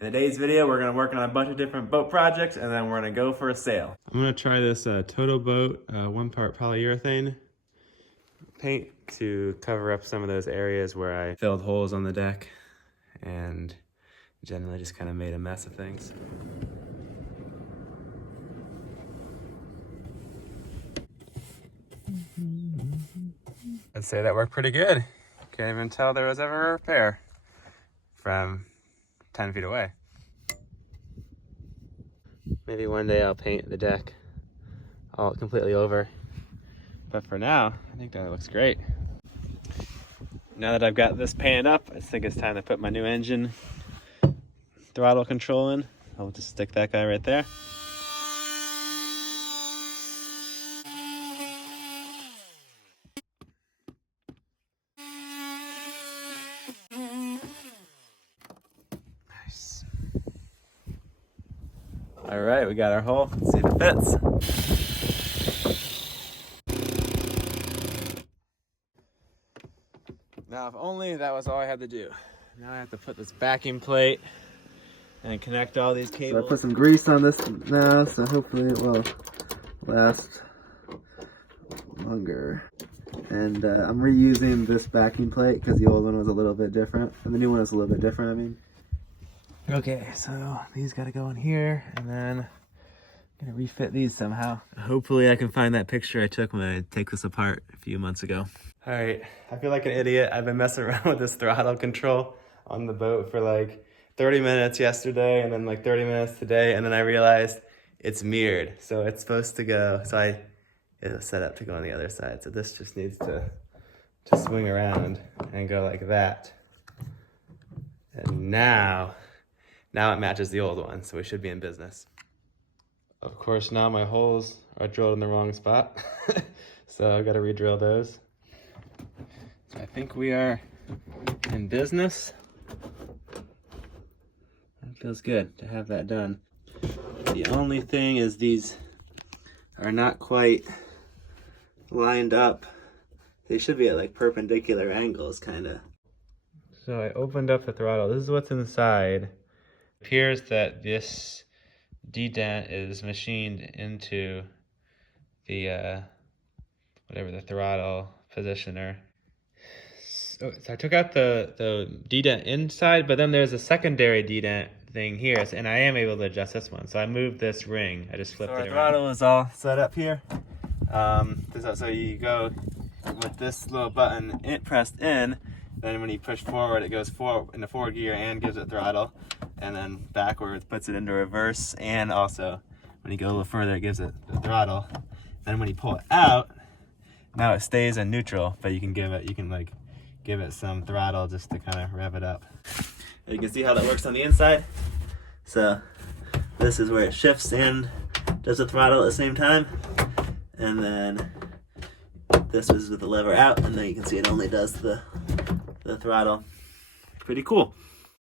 In today's video, we're gonna work on a bunch of different boat projects and then we're gonna go for a sail. I'm gonna try this Toto Boat 1-part polyurethane paint to cover up some of those areas where I filled holes on the deck and generally just kind of made a mess of things. I'd say that worked pretty good. Can't even tell there was ever a repair from 10 feet away. Maybe one day I'll paint the deck all completely over. But for now, I think that looks great. Now that I've got this painted up, I think it's time to put my new engine throttle control in. I'll just stick that guy right there. Nice. All right, we got our hole. Let's see if it fits. Now, if only that was all I had to do. Now I have to put this backing plate and connect all these cables. So I put some grease on this now, so hopefully it will last longer. And I'm reusing this backing plate because the old one was a little bit different, and the new one is a little bit different, I mean. Okay, so these gotta go in here, and then I'm gonna refit these somehow. Hopefully I can find that picture I took when I took this apart a few months ago. All right, I feel like an idiot. I've been messing around with this throttle control on the boat for like 30 minutes yesterday and then like 30 minutes today, and then I realized it's mirrored. So it's supposed to go, it was set up to go on the other side. So this just needs to swing around and go like that. And now it matches the old one, so we should be in business. Of course, now my holes are drilled in the wrong spot. So I've got to re-drill those. So I think we are in business. It feels good to have that done. The only thing is these are not quite lined up. They should be at like perpendicular angles, kind of. So I opened up the throttle. This is what's inside. It appears that this D-dent is machined into the whatever the throttle positioner. So I took out the D-dent inside, but then there's a secondary D-dent thing here, and I am able to adjust this one. So I moved this ring. I just flipped it around. So our throttle is all set up here. So you go with this little button pressed in, then when you push forward, it goes forward in the forward gear and gives it throttle, and then backwards puts it into reverse, and also when you go a little further, it gives it the throttle. Then when you pull it out, now it stays in neutral, but you can give it some throttle just to kind of rev it up. And you can see how that works on the inside. So this is where it shifts and does the throttle at the same time. And then this is with the lever out, and then you can see it only does the throttle. Pretty cool.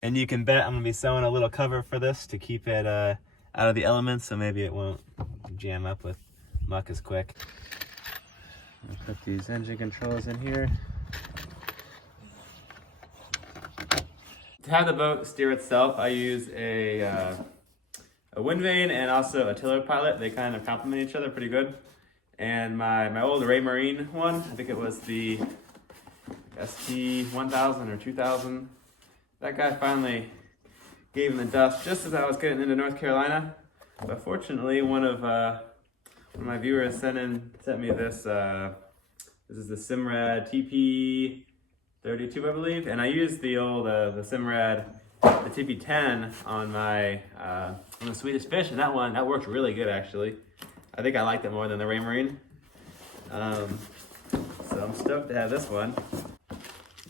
And you can bet I'm gonna be sewing a little cover for this to keep it out of the elements, so maybe it won't jam up with muck as quick. I'll put these engine controls in here. To have the boat steer itself, I use a wind vane and also a tiller pilot. They kind of complement each other pretty good. And my old Ray Marine one, I think it was the ST-1000 or 2000. That guy finally gave him the dust just as I was getting into North Carolina. But fortunately, one of my viewers sent me this. This is the Simrad TP32, I believe, and I used the old the Simrad, the TP10 on the Swedish Fish, and that worked really good actually. I think I liked it more than the Ray Marine. So I'm stoked to have this one.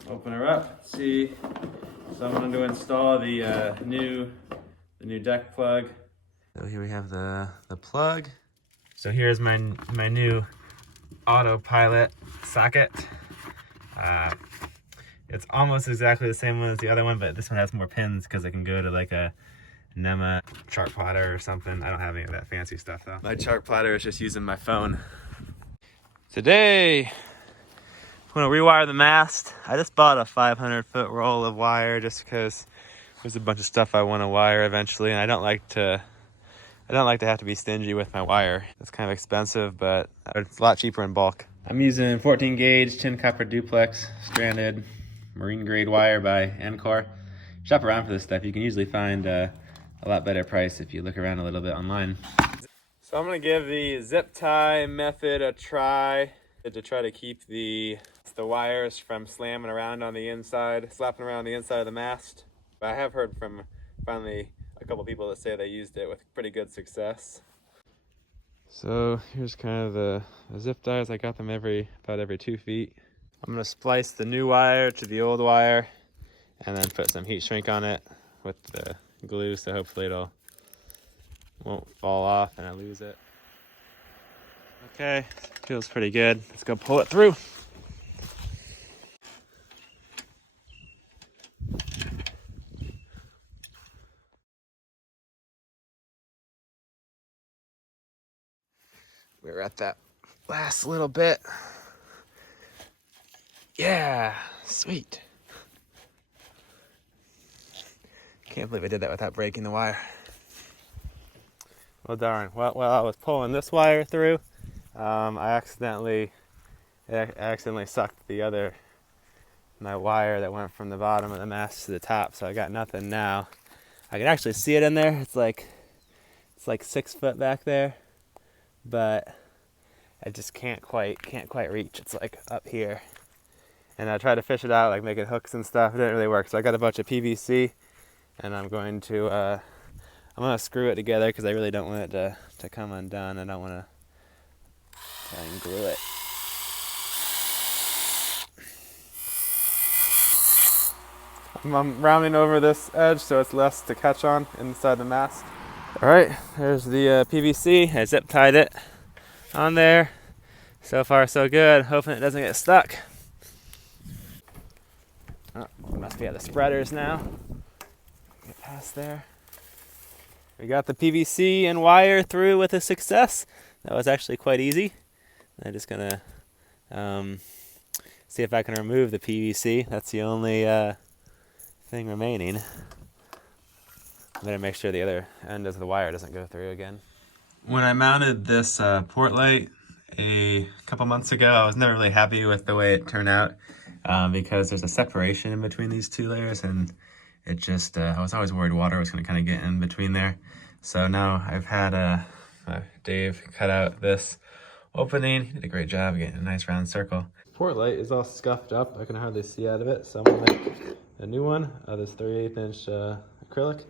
Open her up. See, so I'm going to install the new deck plug. So here we have the plug. So here's my new autopilot socket. It's almost exactly the same one as the other one, but this one has more pins because it can go to like a NEMA chart plotter or something. I don't have any of that fancy stuff though. My chart plotter is just using my phone. Today, I'm gonna rewire the mast. I just bought a 500-foot roll of wire just because There's a bunch of stuff I want to wire eventually, and I don't like to have to be stingy with my wire. It's kind of expensive, but it's a lot cheaper in bulk. I'm using 14 gauge tin copper duplex stranded marine grade wire by Encore. Shop around for this stuff. You can usually find a lot better price if you look around a little bit online. So I'm gonna give the zip tie method a try to keep the wires from slamming around on the inside, slapping around the inside of the mast. But I have heard from finally a couple people that say they used it with pretty good success. So here's kind of the zip ties. I got them about every 2 feet. I'm gonna splice the new wire to the old wire and then put some heat shrink on it with the glue, so hopefully won't fall off and I lose it. Okay, feels pretty good. Let's go pull it through. We're at that last little bit. Yeah, sweet. Can't believe I did that without breaking the wire. Well, darn. Well, I was pulling this wire through. I accidentally sucked my wire that went from the bottom of the mast to the top, so I got nothing now. I can actually see it in there. It's like 6 foot back there, but I just can't quite reach. It's like up here, and I tried to fish it out, like making hooks and stuff. It didn't really work. So I got a bunch of PVC, and I'm going to screw it together because I really don't want it to come undone. I don't want to try and glue it. I'm rounding over this edge so it's less to catch on inside the mast. All right, there's the PVC. I zip tied it on there. So far so good, hoping it doesn't get stuck. Oh, we must be at the spreaders now. Get past there. We got the PVC and wire through with a success. That was actually quite easy. I'm just gonna see if I can remove the PVC. That's the only thing remaining. I'm gonna make sure the other end of the wire doesn't go through again. When I mounted this port light a couple months ago, I was never really happy with the way it turned out because there's a separation in between these two layers, and it just, I was always worried water was gonna kind of get in between there. So now I've had Dave cut out this opening. He did a great job getting a nice round circle. Port light is all scuffed up. I can hardly see out of it, so I'm gonna make a new one of this 3/8 inch acrylic.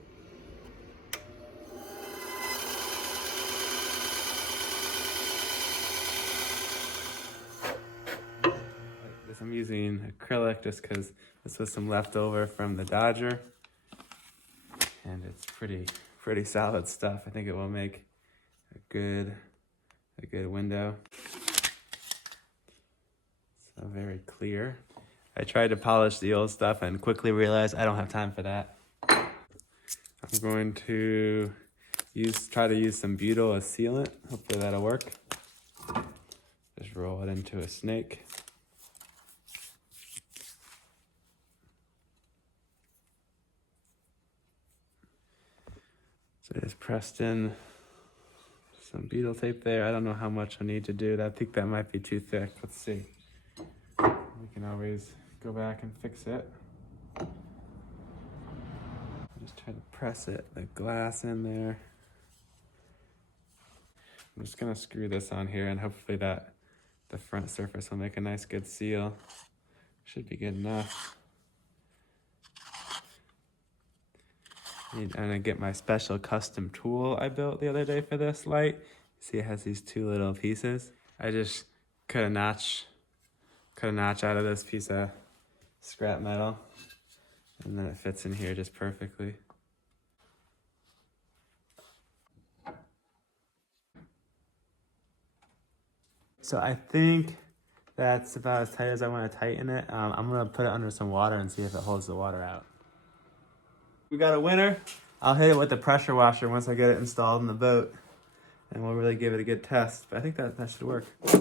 I'm using acrylic just because this was some leftover from the Dodger, and it's pretty solid stuff. I think it will make a good window. So very clear. I tried to polish the old stuff and quickly realized I don't have time for that. I'm going to try to use some butyl as sealant. Hopefully that'll work. Just roll it into a snake. So I just pressed in some butyl tape there. I don't know how much I need to do. I think that might be too thick. Let's see. We can always go back and fix it. Just try to press the glass in there. I'm just gonna screw this on here, and hopefully the front surface will make a nice good seal. Should be good enough. I'm gonna get my special custom tool I built the other day for this light. See, it has these two little pieces. I just cut a notch out of this piece of scrap metal, and then it fits in here just perfectly. So I think that's about as tight as I want to tighten it. I'm gonna put it under some water and see if it holds the water out. We got a winner. I'll hit it with the pressure washer once I get it installed in the boat, and we'll really give it a good test. But I think that should work. Get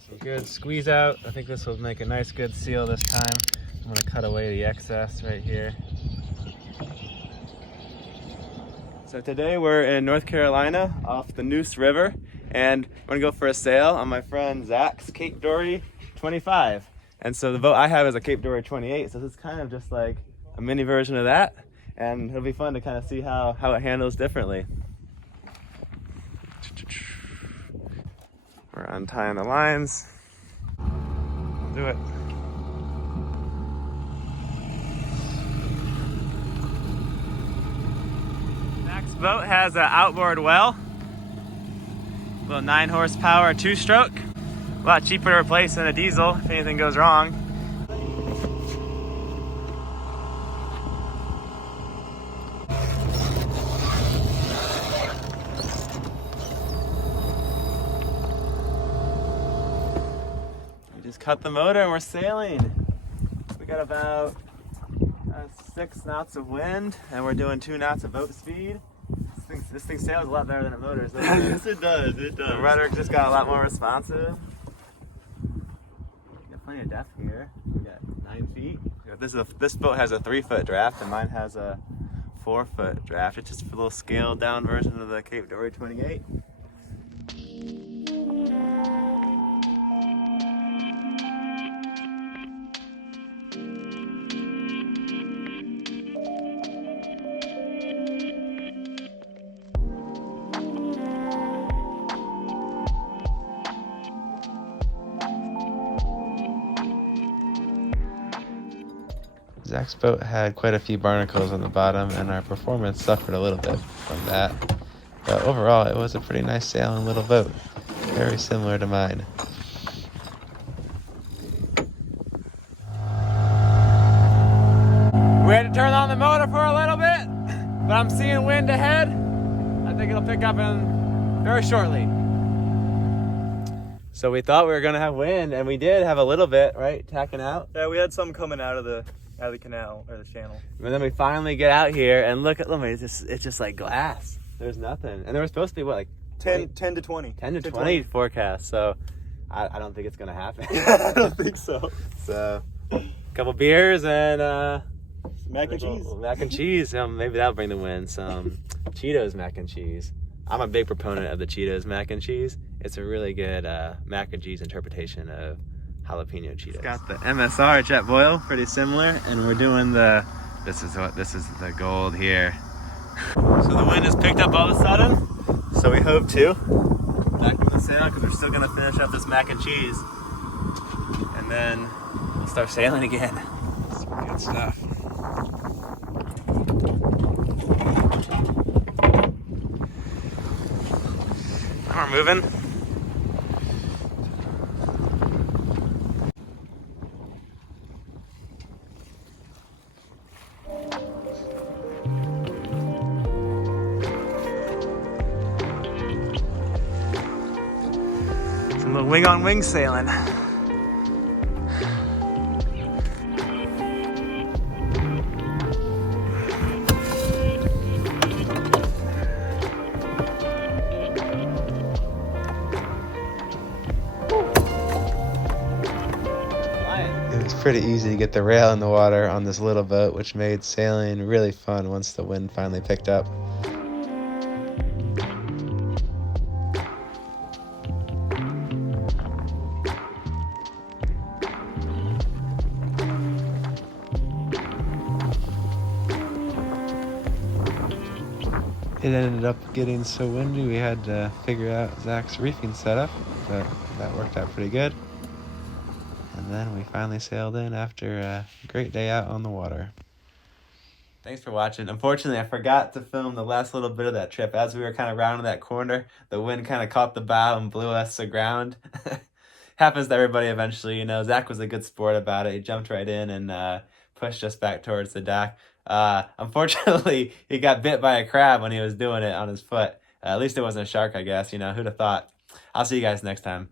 some good squeeze out. I think this will make a nice good seal this time. gonna cut away the excess right here. So today we're in North Carolina off the Neuse River, and we're gonna go for a sail on my friend Zach's Cape Dory 25. And so the boat I have is a Cape Dory 28, so this is kind of just like a mini version of that, and it'll be fun to kind of see how it handles differently. We're untying the lines. We'll do it. Zach's boat has an outboard well. Little 9 horsepower 2-stroke. A lot cheaper to replace than a diesel if anything goes wrong. We just cut the motor and we're sailing. We got about 6 knots of wind and we're doing 2 knots of boat speed. This thing sails a lot better than a motor. Yes, it does. It does. The rudder just got a lot more responsive. Got plenty of depth here. We got 9 feet. This boat has a 3-foot draft, and mine has a 4-foot draft. It's just a little scaled down version of the Cape Dory 28. Zach's boat had quite a few barnacles on the bottom, and our performance suffered a little bit from that. But overall, it was a pretty nice sailing little boat, very similar to mine. We had to turn on the motor for a little bit, but I'm seeing wind ahead. I think it'll pick up in very shortly. So we thought we were gonna have wind, and we did have a little bit, right, tacking out? Yeah, we had some coming out of the canal or the channel. But then we finally get out here and look, it's just like glass. There's nothing. And there was supposed to be what, like 10 to 20. 10 to 20 forecast. So I don't think it's gonna happen. I don't think so. So a couple beers and mac and cheese. Mac and cheese. Maybe that'll bring the wind. Some Cheetos mac and cheese. I'm a big proponent of the Cheetos mac and cheese. It's a really good mac and cheese interpretation of jalapeno Cheetos. It's got the MSR jet boil, pretty similar, and we're doing this is the gold here. So the wind has picked up all of a sudden, so we hope to. Back in the sail, because we're still gonna finish up this mac and cheese. And then we'll start sailing again. Some good stuff. We're moving. Some little wing on wing sailing. It was pretty easy to get the rail in the water on this little boat, which made sailing really fun once the wind finally picked up. It ended up getting so windy we had to figure out Zach's reefing setup, but that worked out pretty good. And then we finally sailed in after a great day out on the water. Thanks for watching. Unfortunately, I forgot to film the last little bit of that trip. As we were kind of rounding that corner, the wind kind of caught the bow and blew us aground. Happens to everybody eventually, you know. Zach was a good sport about it. He jumped right in and pushed us back towards the dock. Unfortunately, he got bit by a crab when he was doing it on his foot. At least it wasn't a shark, I guess. You know, who'd have thought? I'll see you guys next time.